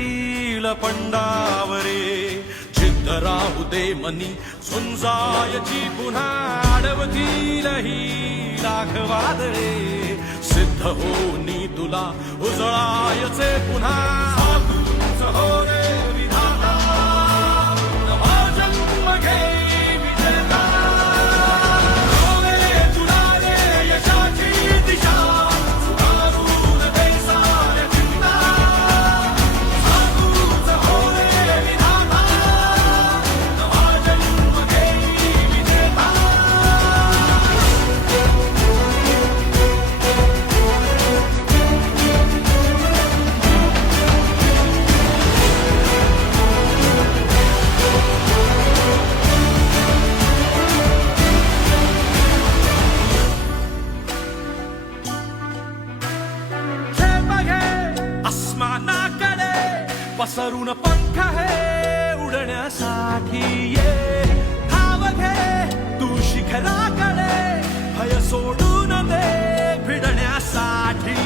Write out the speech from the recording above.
येईल पंडावरे जिद्द राहू दे मनी झुंजायची पुन्हा अडवतील ही लाख वादळे सिद्ध होनी तुला उजळायचे पुन्हा तूच हो रे विधाता नवा जन्म घे विजेता होवे तुला रे यशाची दिशा सुधारून दे साऱ्या चिंता तूच हो रे विधाता नवा जन्म घे विजेता आसमानाकडे पसरून पंख है उडण्यासाठी ये धाव घे तू शिखराकडे भय सोडून दे भिडण्यासाठी